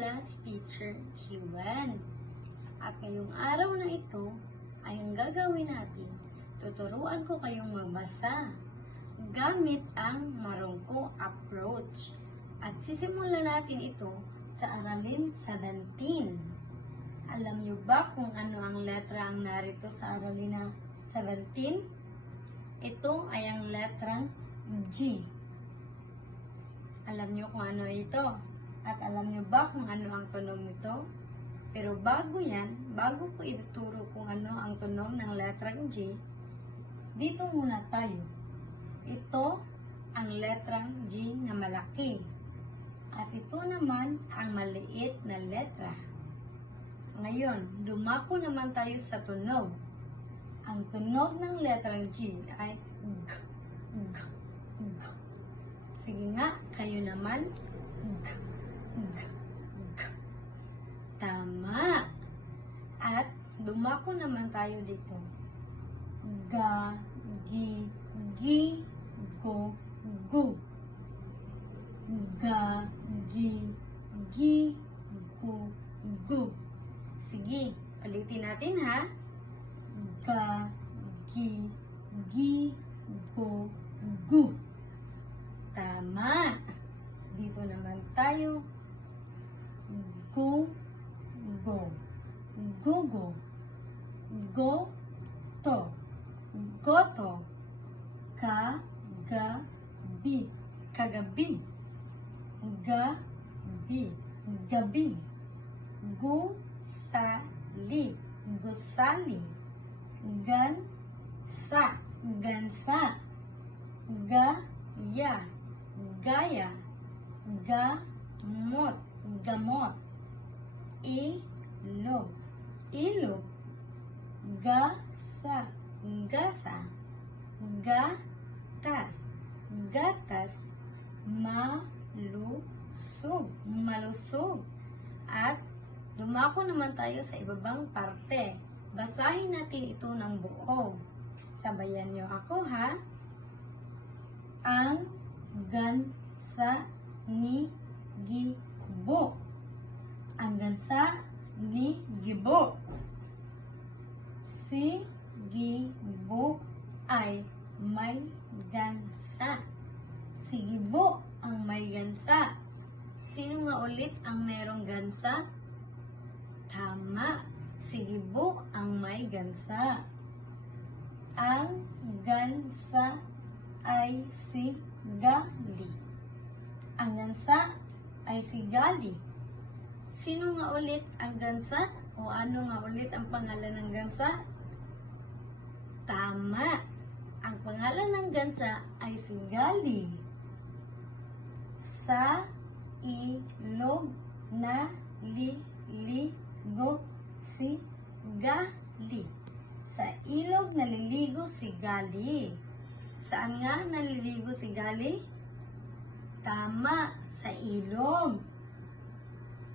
pala si Teacher Chiwan. At ngayong araw na ito ay ang gagawin natin, tuturuan ko kayong magbasa gamit ang marungko approach. At sisimulan natin ito sa aralin 17. Alam niyo ba kung ano ang letra ang narito sa aralin na 17? Ito ay ang letrang G. Alam niyo kung ano ito? At alam niyo ba kung ano ang tunog nito? Pero bago ko ituturo kung ano ang tunog ng letrang G, dito muna tayo. Ito ang letrang G na malaki. At ito naman ang maliit na letra. Ngayon, dumako naman tayo sa tunog. Ang tunog ng letrang G ay G, G, G. Sige nga, kayo naman. G, G, G. Tama. At dumako naman tayo dito. Ga, gi, gi, go, gu. Ga, gi, gi, go, gu. Sige, ulitin natin ha. Ga, gi, gi, go, gu. Tama. Dito naman tayo. Go, go. Go, go. Go, to. Go, to. Ka, ga, bi. Kagabi. Ga, bi. Gabi. Gu, sa, li. Gusali. Gan, sa. Gansa. Ga, ya. Gaya. Gamot. Gamot. Ilog. Ilog. Gasa. Gasa. Gatas. Gatas. Malusog. Malusog. At lumako naman tayo sa ibabang parte. Basahin natin ito ng buo. Sabayan niyo ako ha. Ang gansa ni Gibo. Ang gansa ni Gibo. Si Gibo ay may gansa. Si Gibo ang may gansa. Sino nga ulit ang merong gansa? Tama. Si Gibo ang may gansa. Ang gansa ay si Gali. Ang gansa ay si Gali. Sino nga ulit ang gansa? O ano nga ulit ang pangalan ng gansa? Tama. Ang pangalan ng gansa ay si Gali. Sa ilog na liligo si Gali. Sa ilog naliligo si Gali. Saan nga naliligo si Gali? Tama, sa ilog.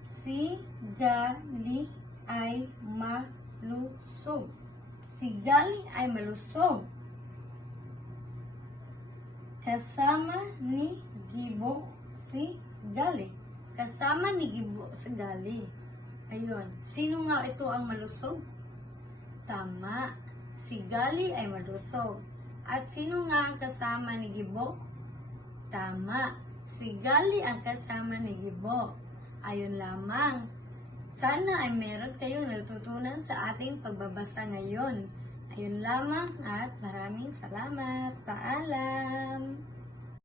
Si Gali ay malusog. Si Gali ay malusog. Kasama ni Gibo si Gali. Kasama ni Gibo si Gali. Ayun. Sino nga ito ang malusog? Tama. Si Gali ay malusog. At sino nga ang kasama ni Gibo? Tama. Si Gali ang kasama ni Gibo. Ayun lamang. Sana ay meron kayong natutunan sa ating pagbabasa ngayon. Ayun lamang at maraming salamat. Paalam!